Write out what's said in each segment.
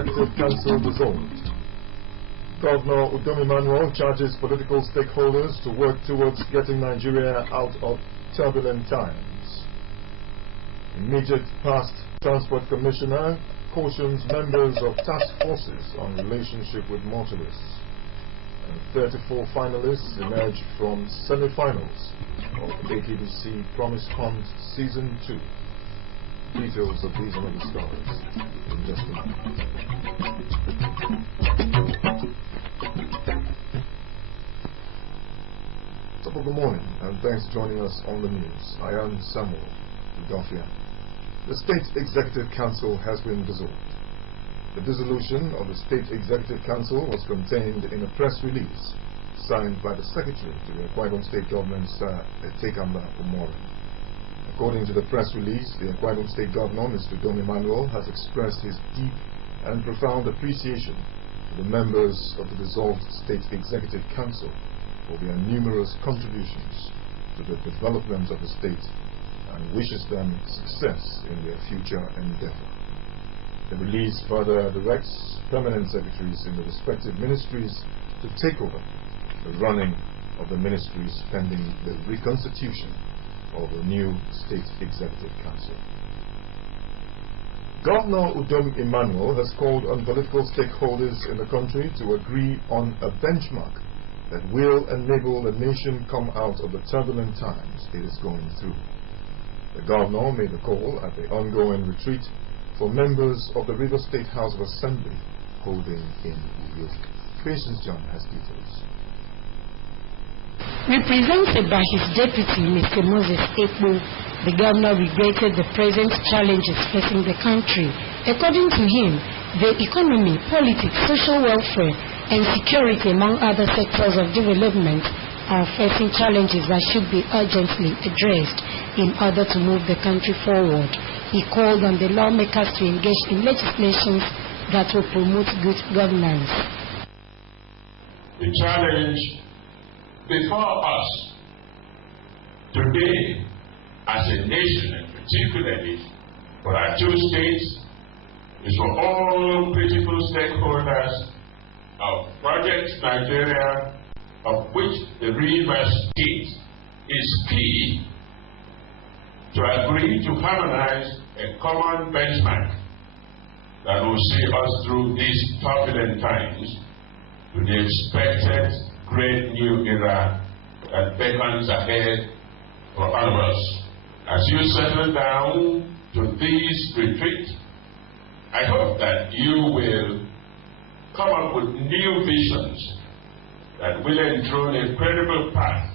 Executive Council dissolved. Governor Udom Emmanuel charges political stakeholders to work towards getting Nigeria out of turbulent times. Immediate past Transport Commissioner cautions members of task forces on relationship with motorists. And 34 finalists emerged from semi-finals of AKBC Promise Hunt Season 2. Details of these and other stories in just a moment. Top of the morning, and thanks for joining us on the news. I am Samuel Udofia. The State Executive Council has been dissolved. The dissolution of the State Executive Council was contained in a press release signed by the Secretary to the Akwa Ibom State Government, Sir Etekamba Umorin. According to the press release, the Akwa Ibom State Governor, Mr. Udom Emmanuel, has expressed his deep and profound appreciation to the members of the dissolved State Executive Council for their numerous contributions to the development of the state and wishes them success in their future endeavor. The release further directs permanent secretaries in the respective ministries to take over the running of the ministries pending the reconstitution of the new State Executive Council. Governor Udom Emmanuel has called on political stakeholders in the country to agree on a benchmark that will enable the nation come out of the turbulent times it is going through. The governor made the call at the ongoing retreat for members of the Rivers State House of Assembly holding in Uyo. Patience John has details. Represented by his deputy, Mr. Moses Ekpo, the governor regretted the present challenges facing the country. According to him, the economy, politics, social welfare, and security, among other sectors of development, are facing challenges that should be urgently addressed in order to move the country forward. He called on the lawmakers to engage in legislation that will promote good governance. The challenge before us today as a nation, and particularly for our two states, is for all critical stakeholders of Project Nigeria, of which the Rivers State is key, to agree to harmonize a common benchmark that will see us through these turbulent times to the expected great new era that beckons ahead for all of us. As you settle down to this retreat, I hope that you will come up with new visions that will enthrone a credible path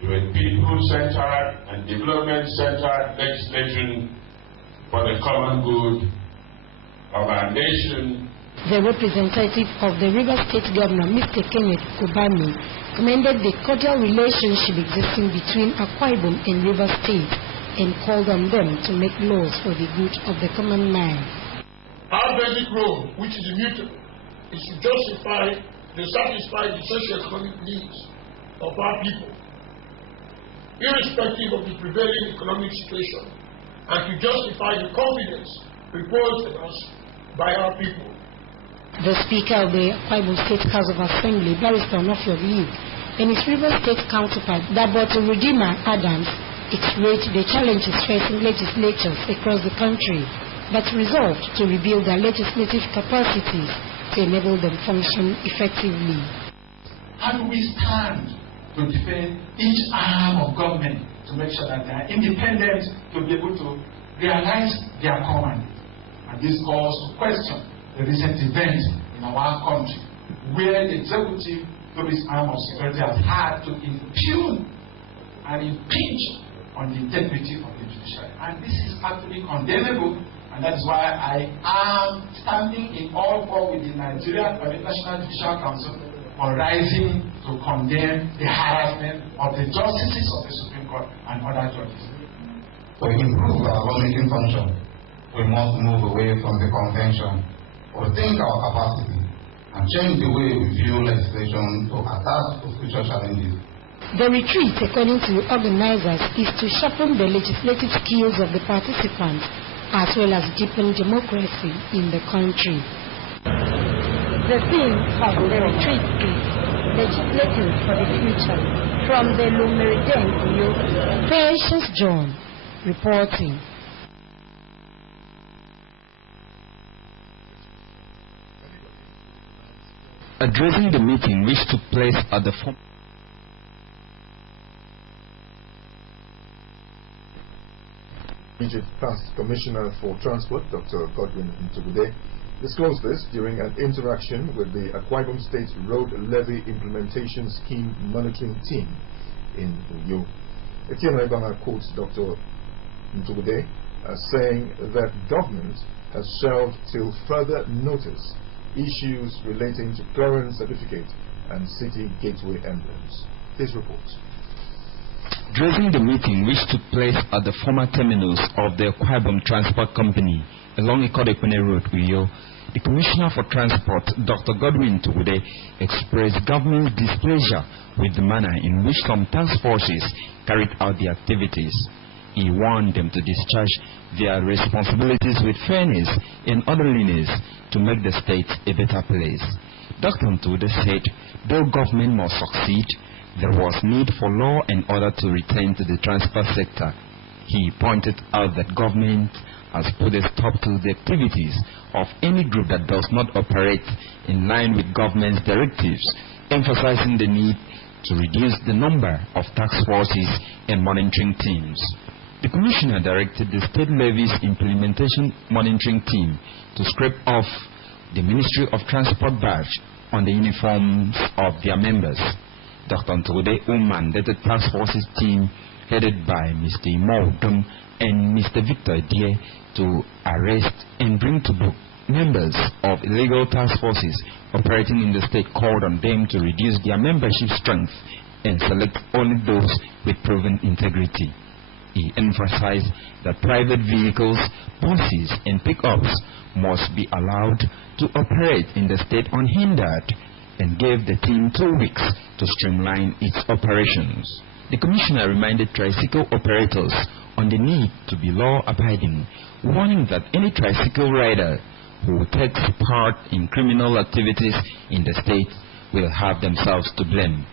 to a people-centered and development-centered legislation for the common good of our nation. The representative of the River State Governor, Mr. Kenneth Kobani, commended the cordial relationship existing between Akwa Ibom and River State and called on them to make laws for the good of the common man. Our basic role, which is immutable, is to satisfy the socio-economic needs of our people, irrespective of the prevailing economic situation, and to justify the confidence reposed in us by our people. The Speaker of the Akwa Ibom State House of Assembly, Barrister Onofio Liu, and his River State counterpart, Daboto Redeemer Adams, iterated the challenges facing legislatures across the country, but resolved to rebuild their legislative capacities to enable them function effectively. How do we stand to defend each arm of government to make sure that they are independent to be able to realize their command? And this calls to question the recent events in our country, where the executive, through this arm of security, has had to impugn and impinge on the integrity of the judiciary. And this is actually condemnable, and that is why I am standing in all four with the Nigerian National Judicial Council for rising to condemn the harassment of the justices of the Supreme Court and other judges. To improve our lawmaking function, we must move away from the convention, rethink our capacity, and change the way we view legislation to adapt to future challenges. The retreat, according to organizers, is to sharpen the legislative skills of the participants as well as deepen democracy in the country. The theme of the retreat is legislating for the future. From the Lumeridian Uyo, Patience John reporting. Addressing the meeting which took place at the Egypt Past Commissioner for Transport, Dr. Godwin Ntugudeh, disclosed this during an interaction with the Akwa Ibom State Road Levy Implementation Scheme Monitoring Team in Uyo. Etienne Ibanga quotes Dr. Ntugudeh as saying that government has shelved till further notice issues relating to clearance certificate and city gateway emblems. His report. Addressing the meeting which took place at the former terminals of the Akwa Ibom Transport Company along Ikodepene Road, Uyo, the Commissioner for Transport, Dr. Godwin Ntugudeh, expressed government's displeasure with the manner in which some task forces carried out their activities. He warned them to discharge their responsibilities with fairness and orderliness to make the state a better place. Dr. Ntugudeh said, though government must succeed, there was need for law and order to return to the transport sector. He pointed out that government has put a stop to the activities of any group that does not operate in line with government's directives, emphasizing the need to reduce the number of task forces and monitoring teams. The Commissioner directed the State Levies Implementation Monitoring Team to scrape off the Ministry of Transport badge on the uniforms of their members. Dr. Ntugudeh, who mandated task forces team headed by Mr. Imoudum and Mr. Victor Edie to arrest and bring to book members of illegal task forces operating in the state, called on them to reduce their membership strength and select only those with proven integrity. He emphasized that private vehicles, buses and pickups must be allowed to operate in the state unhindered and gave the team 2 weeks to streamline its operations. The Commissioner reminded tricycle operators on the need to be law-abiding, warning that any tricycle rider who takes part in criminal activities in the state will have themselves to blame.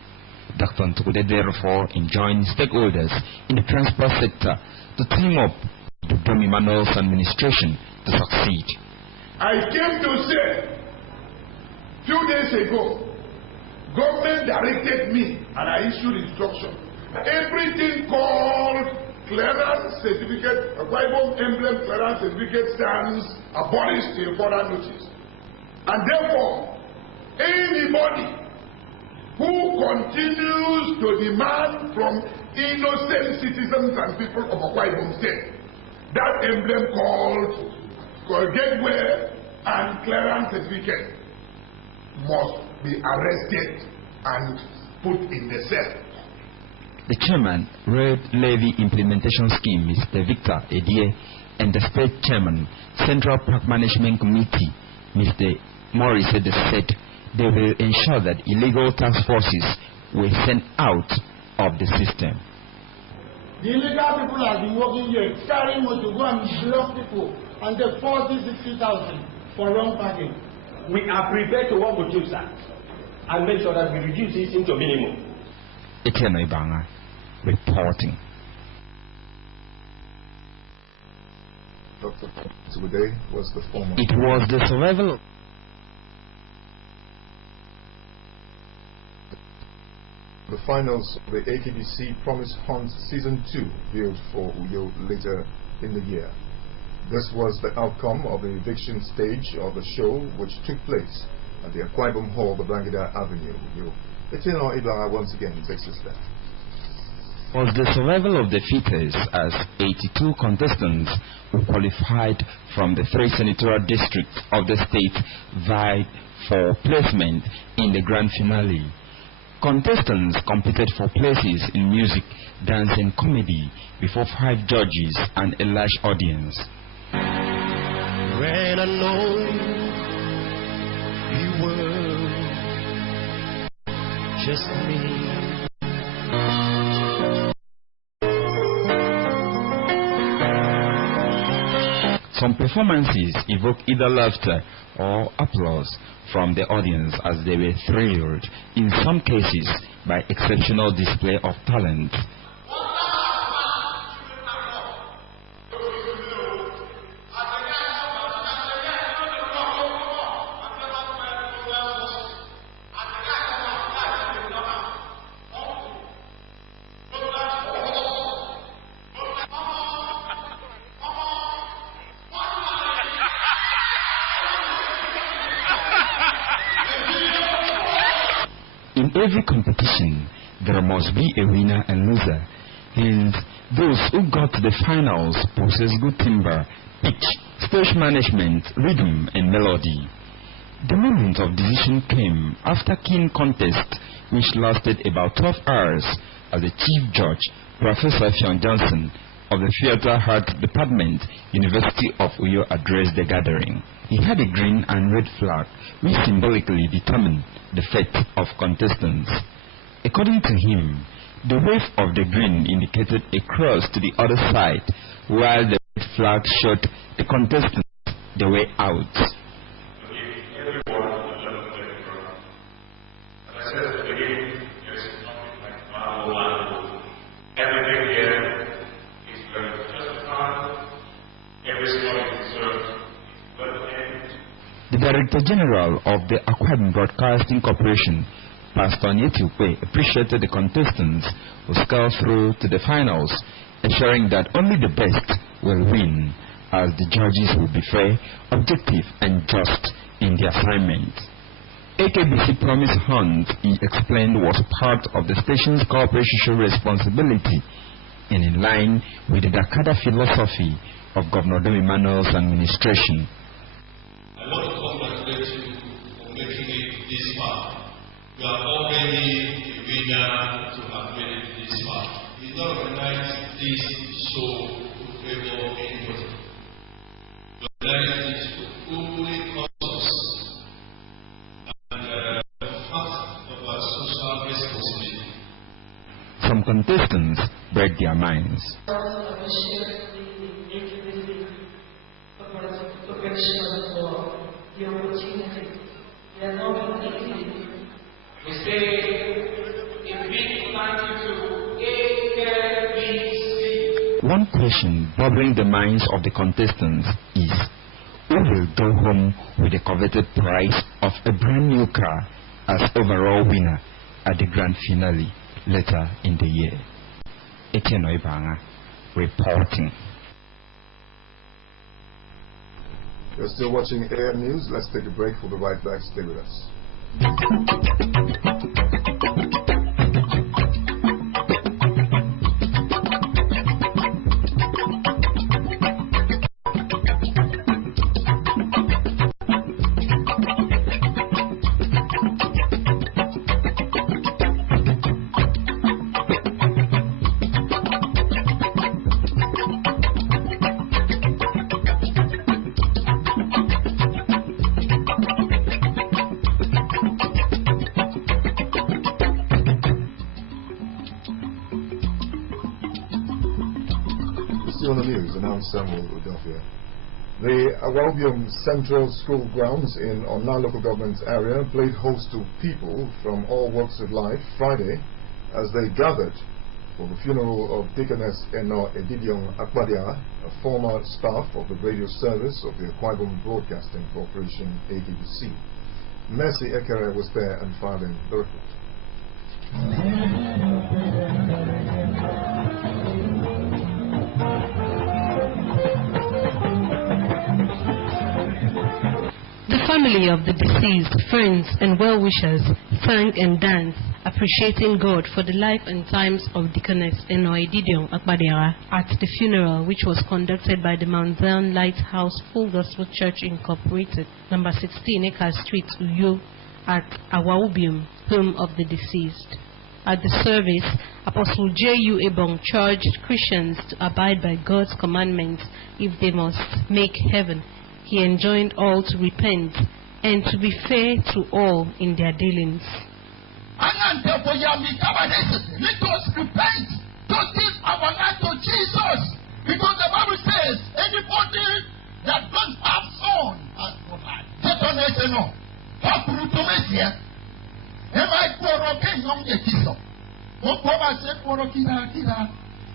Dr. Ntugudeh therefore enjoined stakeholders in the transport sector to team up with Dom Emmanuel's administration to succeed. I came to say, few days ago, government directed me and I issued instruction. Everything called clearance certificate, Akwa Ibom emblem clearance certificate stands abolished till further notice. And therefore, anybody who continues to demand from innocent citizens and people of Akwa Ibom State that emblem called gateway and clearance certificate must be arrested and put in the cell. The chairman, Road Levy Implementation Scheme, Mr. Victor Edie, and the state chairman, Central Park Management Committee, Mr. Morris, said they will ensure that illegal task forces were sent out of the system. The illegal people have been working here, carrying motor to go and block people, and they 40,000-60,000 for wrong parking. We are prepared to work with you, sir, and make sure that we reduce this into minimum. Etienne Ibanga reporting. Dr. Ntugudeh was the former. It was the survival. The finals of the AKBC Promise Hunt Season 2 held for Uyo later in the year. This was the outcome of the eviction stage of the show, which took place at the Akwa Ibom Hall, the Blangida Avenue, Uyo. Etienne Ibanga once again takes us there. Was the survival of the fittest, as 82 contestants who qualified from the 3 senatorial districts of the state vied for placement in the grand finale. Contestants competed for places in music, dance and comedy before 5 judges and a large audience. When I know you were just me. Some performances evoke either laughter or applause from the audience as they were thrilled, in some cases by exceptional display of talent. In every competition, there must be a winner and loser. Hence, those who got to the finals possess good timbre, pitch, stage management, rhythm, and melody. The moment of decision came after keen contest, which lasted about 12 hours, as the chief judge, Professor Fion Johnson, of the Theatre Art Department, University of Uyo, addressed the gathering. He had a green and red flag, which symbolically determined the fate of contestants. According to him, the wave of the green indicated a cross to the other side, while the red flag showed the contestants the way out. The Director General of the Akwa Ibom Broadcasting Corporation, Pastor Nyetukwe, appreciated the contestants who scaled through to the finals, ensuring that only the best will win, as the judges will be fair, objective, and just in the assignment. AKBC Promise Hunt, he explained, was part of the station's corporate social responsibility and in line with the Dakada philosophy of Governor Dom Emmanuel's administration. I want to congratulate you for making it this far. You are already a winner to have made it this far. You don't organize this show to favor anybody. You organize this to fully conscious and part of our social responsibility. Some contestants break their minds. One question bothering the minds of the contestants is, who will go home with the coveted prize of a brand new car as overall winner at the grand finale later in the year? Etienne Oibanga reporting. You're still watching AM News. Let's take a break. We'll be right back. Stay with us. On the news, announced Samuel Udofia. The Akwa Ibom Central School grounds in Ona local government area played host to people from all walks of life Friday as they gathered for the funeral of Deaconess Eno Edidiong Akpadiara, a former staff of the radio service of the Akwa Ibom Broadcasting Corporation, AKBC. Mercy Ekere was there and filing the report. The family of the deceased, friends and well-wishers sang and danced, appreciating God for the life and times of Deaconess Eno Edidiong Akpadiara at the funeral, which was conducted by the Mount Zion Lighthouse Full Gospel Church Incorporated, number 16 Eka Street, Uyo, at Akwa Ibom, home of the deceased. At the service, Apostle J.U. Ebong charged Christians to abide by God's commandments if they must make heaven. He enjoined all to repent and to be fair to all in their dealings. Let us repent to give our life to Jesus, because the Bible says anybody that no. What Rutomesia? Am I Koroke Yom Yakiso? What Papa said Korokina Kina?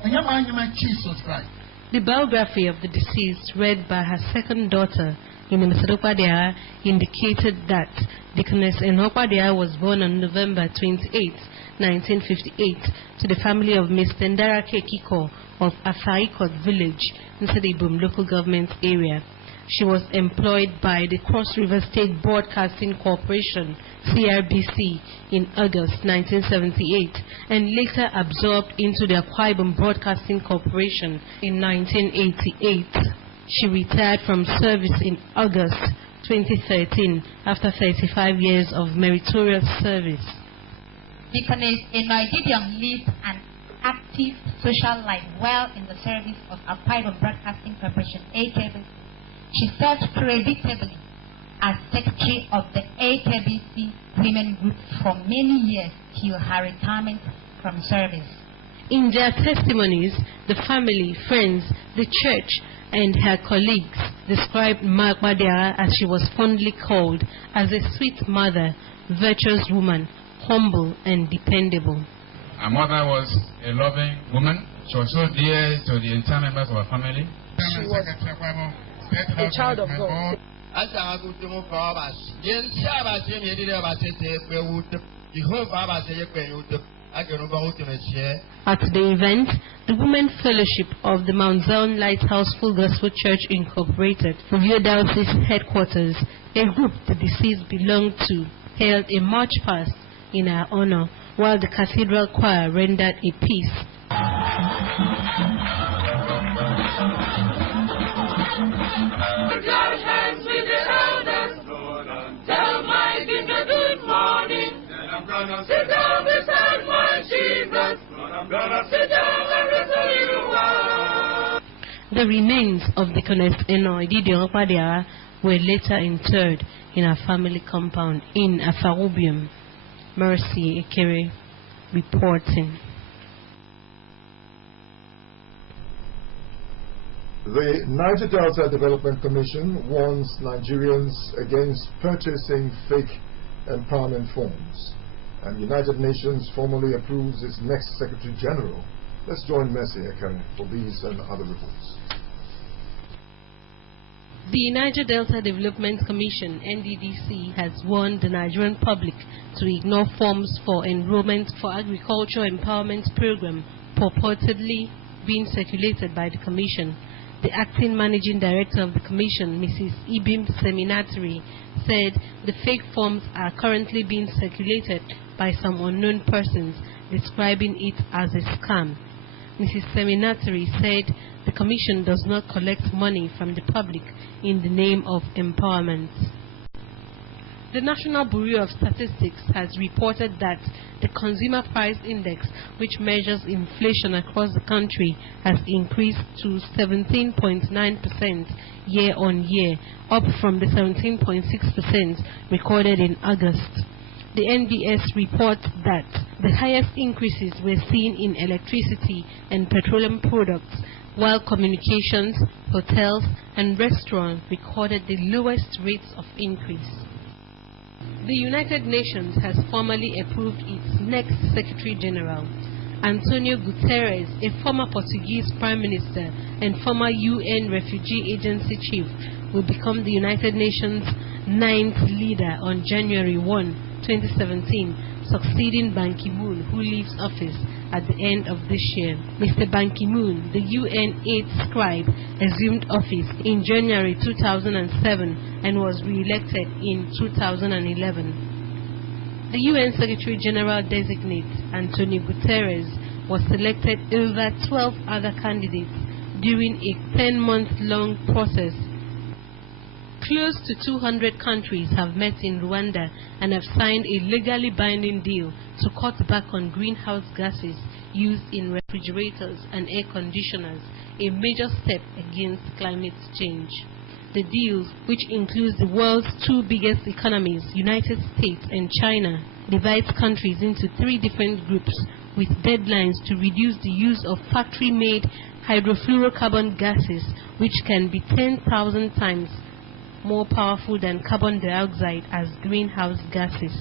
And your mind, Jesus Christ. The biography of the deceased, read by her second daughter, Inimesadokwadea, indicated that Deaconess Enokwadea was born on November 28, 1958, to the family of Miss Tendara Kekiko of Afaikot village in Sedibum local government area. She was employed by the Cross River State Broadcasting Corporation, CRBC, in August 1978 and later absorbed into the Akwa Ibom Broadcasting Corporation in 1988. She retired from service in August 2013 after 35 years of meritorious service. Deaconess Enoididion lived an active social life while in the service of Akwa Ibom Broadcasting Corporation, AKBC. She served predictably as secretary of the AKBC Women Group for many years till her retirement from service. In their testimonies, the family, friends, the church, and her colleagues described Ma Akpadera, as she was fondly called, as a sweet mother, virtuous woman, humble and dependable. Our mother was a loving woman. She was so dear to the entire members of our family. She was a child of God. At the event, the Women Fellowship of the Mount Zion Lighthouse Full Gospel Church Incorporated, Review Diocese Headquarters, a group the deceased belonged to, held a march past in her honor, while the Cathedral Choir rendered a piece. Josh hands with the elders. Tell my finger good morning. Then I'm gonna sit down beside my Jesus. I'm gonna sit down and wrestle you out. The remains of Deaconess Enoididion Akpadera were later interred in her family compound in Afarubium. Mercy Ekere reporting. The Niger Delta Development Commission warns Nigerians against purchasing fake empowerment forms, and United Nations formally approves its next Secretary General. Let's join Mercy Ekere for these and other reports. The Niger Delta Development Commission, NDDC, has warned the Nigerian public to ignore forms for enrollment for Agriculture Empowerment Program purportedly being circulated by the Commission. The acting managing director of the Commission, Mrs. Ibim Seminatri, said the fake forms are currently being circulated by some unknown persons, describing it as a scam. Mrs. Seminatri said the Commission does not collect money from the public in the name of empowerment. The National Bureau of Statistics has reported that the Consumer Price Index, which measures inflation across the country, has increased to 17.9% year-on-year, up from the 17.6% recorded in August. The NBS reports that the highest increases were seen in electricity and petroleum products, while communications, hotels, and restaurants recorded the lowest rates of increase. The United Nations has formally approved its next Secretary General. Antonio Guterres, a former Portuguese Prime Minister and former UN Refugee Agency Chief, will become the United Nations' 9th leader on January 1, 2017, succeeding Ban Ki-moon, who leaves office at the end of this year. Mr. Ban Ki-moon, the UN 8th scribe, assumed office in January 2007 and was re-elected in 2011. The UN Secretary General designate, Antonio Guterres, was selected over 12 other candidates during a 10-month-long process. Close to 200 countries have met in Rwanda and have signed a legally binding deal to cut back on greenhouse gases used in refrigerators and air conditioners, a major step against climate change. The deal, which includes the world's two biggest economies, United States and China, divides countries into 3 different groups with deadlines to reduce the use of factory-made hydrofluorocarbon gases, which can be 10,000 times more powerful than carbon dioxide as greenhouse gases.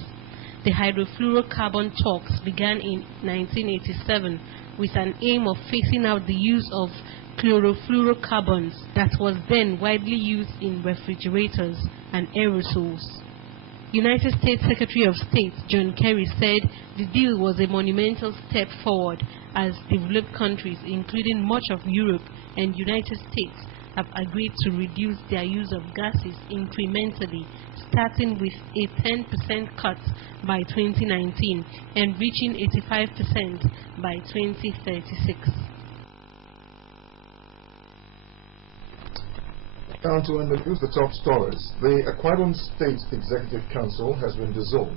The hydrofluorocarbon talks began in 1987 with an aim of phasing out the use of chlorofluorocarbons that was then widely used in refrigerators and aerosols. United States Secretary of State John Kerry said the deal was a monumental step forward as developed countries, including much of Europe and United States, have agreed to reduce their use of gases incrementally, starting with a 10% cut by 2019 and reaching 85% by 2036. Now to introduce the top stories. The Akwa Ibom State Executive Council has been dissolved.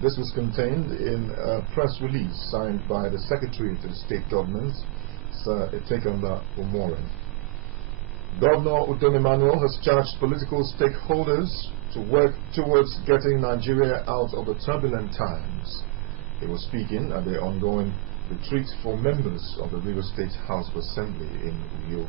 This was contained in a press release signed by the Secretary to the State Government, Sir Etekamba Umoren. Governor Udom Emmanuel has charged political stakeholders to work towards getting Nigeria out of the turbulent times. He was speaking at the ongoing retreat for members of the River State House of Assembly in Uyo.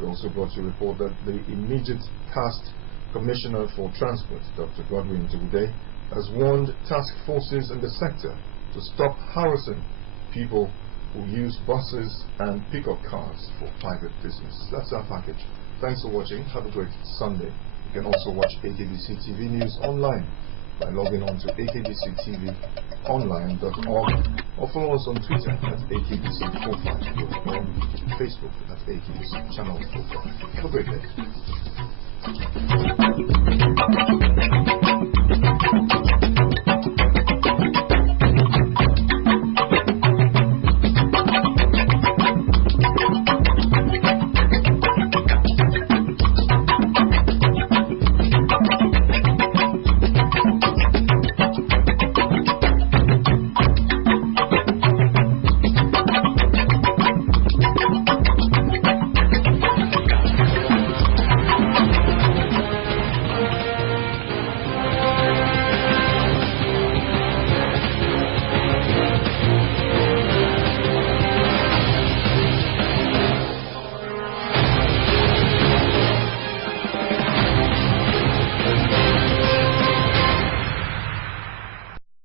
We also brought you a report that the immediate tasked Commissioner for Transport, Dr. Godwin Togude, has warned task forces in the sector to stop harassing people who use buses and pickup cars for private business. That's our package. Thanks for watching. Have a great Sunday. You can also watch AKBC TV News online by logging on to akbctvonline.org or follow us on Twitter at AKBC45 or on Facebook at AKBC Channel 45. Have a great day.